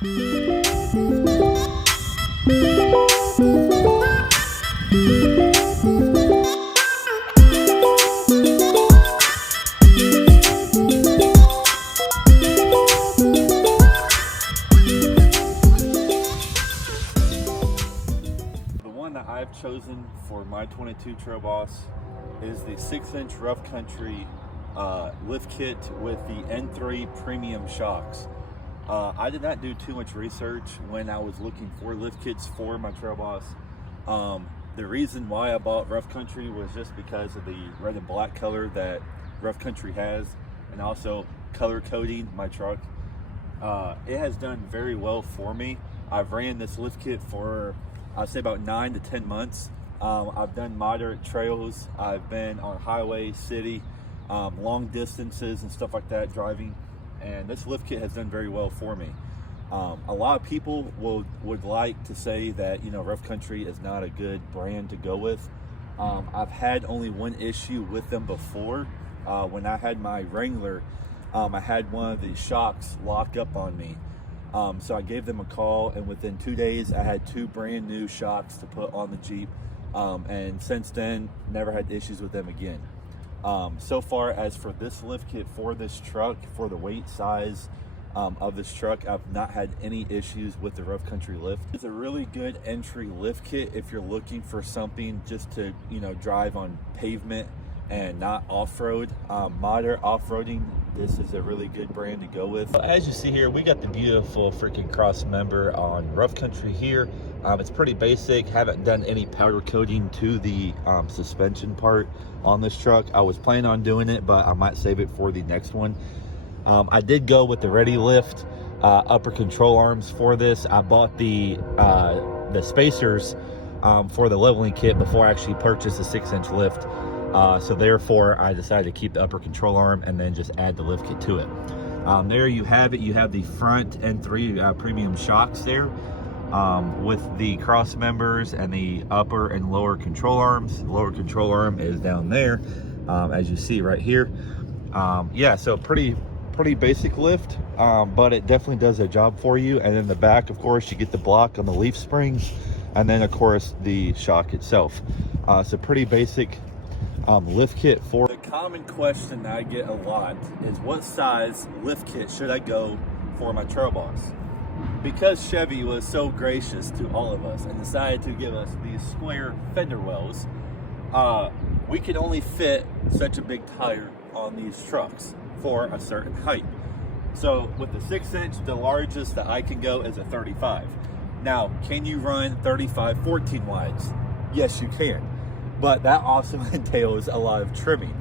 I've chosen for my 22 Trail Boss is the 6-inch Rough Country lift kit with the N3 premium shocks. I did not do too much research when I was looking for lift kits for my Trail Boss. The reason why I bought Rough Country was just because of the red and black color that Rough Country has, and also color coding my truck. It has done very well for me. I've ran this lift kit for I'd say about 9 to 10 months. I've done moderate trails. I've been on highway, city, long distances and stuff like that driving, and this lift kit has done very well for me. A lot of people would like to say that, you know, Rough Country is not a good brand to go with. I've had only one issue with them before. When I had my Wrangler, I had one of the shocks lock up on me. So I gave them a call, and within 2 days I had 2 brand new shocks to put on the Jeep, and since then never had issues with them again. So far, as for this lift kit for this truck, for the weight size of this truck, I've not had any issues with the Rough Country lift. It's a really good entry lift kit if you're looking for something just to, you know, drive on pavement and not off-road. Moderate off-roading, this is a really good brand to go with. As you see here, we got the beautiful freaking cross member on Rough Country here. It's pretty basic. Haven't done any powder coating to the suspension part on this truck. I was planning on doing it, but I might save it for the next one. I did go with the Ready Lift upper control arms for this. I bought the spacers for the leveling kit before I actually purchased the 6-inch lift. So therefore I decided to keep the upper control arm and then just add the lift kit to it. There you have it. You have the front N3 premium shocks there with the cross members and the upper and lower control arms. The lower control arm is down there, as you see right here. Yeah, so pretty basic lift, but it definitely does a job for you. And in the back, of course, you get the block on the leaf springs, and then of course the shock itself. So pretty basic lift kit. For the common question that I get a lot is, what size lift kit should I go for my Trail Boss? Because Chevy was so gracious to all of us and decided to give us these square fender wells, we could only fit such a big tire on these trucks for a certain height. So with the 6-inch, the largest that I can go is a 35. Now, can you run 35 14 wides? Yes, you can. But that also entails a lot of trimming.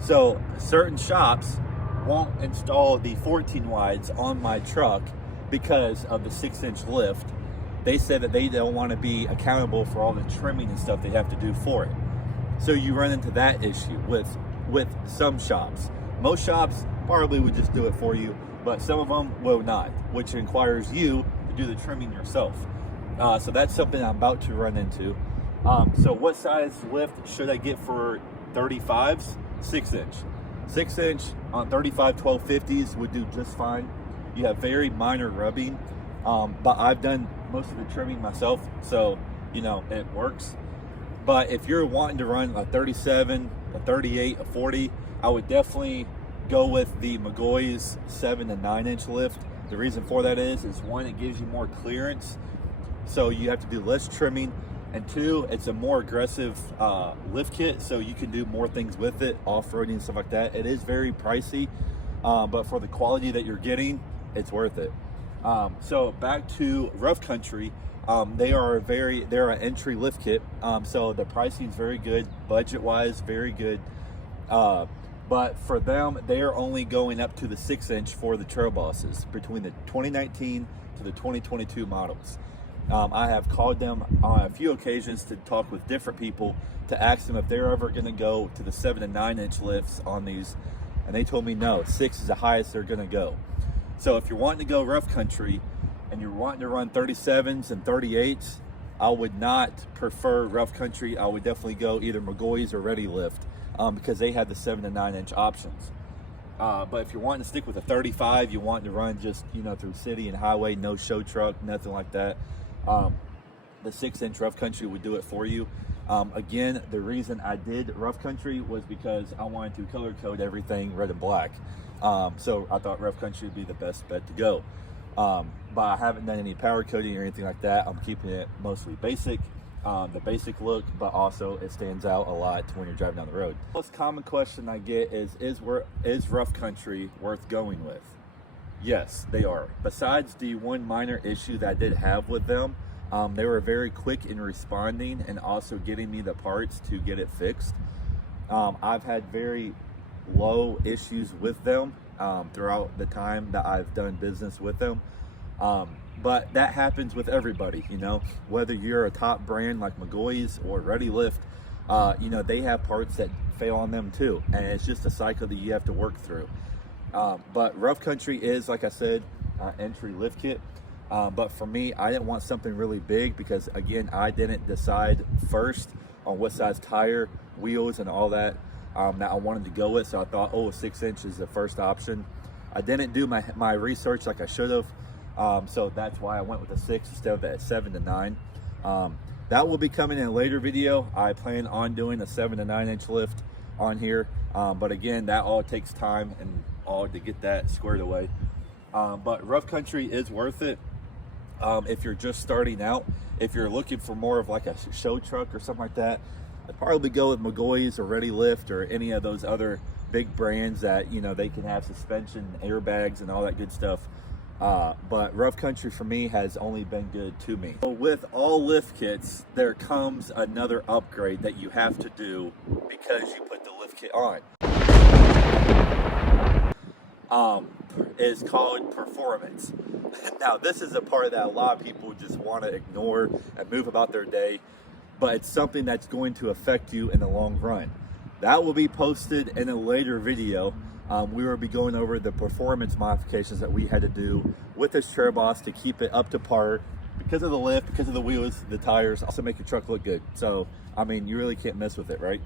So certain shops won't install the 14 wides on my truck because of the 6-inch lift. They said that they don't want to be accountable for all the trimming and stuff they have to do for it. So you run into that issue with some shops. Most shops probably would just do it for you, but some of them will not, which requires you to do the trimming yourself. So that's something I'm about to run into. So what size lift should I get for 35s? 6-inch. 6-inch on 35 1250s would do just fine. You have very minor rubbing, but I've done most of the trimming myself, so you know it works. But if you're wanting to run a 37, a 38, a 40, I would definitely go with the McGaughy's 7 to 9-inch lift. The reason for that is one, it gives you more clearance, so you have to do less trimming. And 2, it's a more aggressive lift kit, so you can do more things with it, off-roading and stuff like that. It is very pricey, but for the quality that you're getting, it's worth it. So back to Rough Country, they're an entry lift kit, so the pricing is very good, budget-wise, very good. But for them, they are only going up to the 6-inch for the Trail Bosses between the 2019 to the 2022 models. I have called them on a few occasions to talk with different people to ask them if they're ever going to go to the 7 to 9-inch lifts on these, and they told me no, 6 is the highest they're going to go. So if you're wanting to go Rough Country and you're wanting to run 37s and 38s, I would not prefer Rough Country. I would definitely go either McGaughy's or Ready Lift, because they have the 7 to 9-inch options. But if you're wanting to stick with a 35, you want to run just, you know, through city and highway, no show truck, nothing like that, the 6-inch Rough Country would do it for you. Again, the reason I did Rough Country was because I wanted to color code everything red and black. So I thought Rough Country would be the best bet to go. But I haven't done any power coding or anything like that. I'm keeping it mostly basic, the basic look, but also it stands out a lot when you're driving down the road. The most common question I get is Rough Country worth going with? Yes, they are. Besides the one minor issue that I did have with them, they were very quick in responding and also getting me the parts to get it fixed. I've had very low issues with them throughout the time that I've done business with them. But that happens with everybody, you know, whether you're a top brand like McGaughy's or Ready Lift, you know, they have parts that fail on them too. And it's just a cycle that you have to work through. But Rough Country is, like I said, entry lift kit. But for me, I didn't want something really big because, again, I didn't decide first on what size tire, wheels, and all that that I wanted to go with. So I thought, oh, a 6-inch is the first option. I didn't do my research like I should have. So that's why I went with a 6 instead of that 7 to 9. That will be coming in a later video. I plan on doing a 7 to 9 inch lift on here. But again, that all takes time and all to get that squared away. But Rough Country is worth it. If you're just starting out, if you're looking for more of like a show truck or something like that, I'd probably go with McGaughy's or Ready Lift or any of those other big brands that, you know, they can have suspension, airbags, and all that good stuff. But Rough Country for me has only been good to me. So with all lift kits, there comes another upgrade that you have to do because you put the lift kit on. Is called performance. Now, this is a part that a lot of people just want to ignore and move about their day, but it's something that's going to affect you in the long run. That will be posted in a later video. We will be going over the performance modifications that we had to do with this Trail Boss to keep it up to par because of the lift, because of the wheels, the tires, also make your truck look good. So, I mean, you really can't mess with it, right?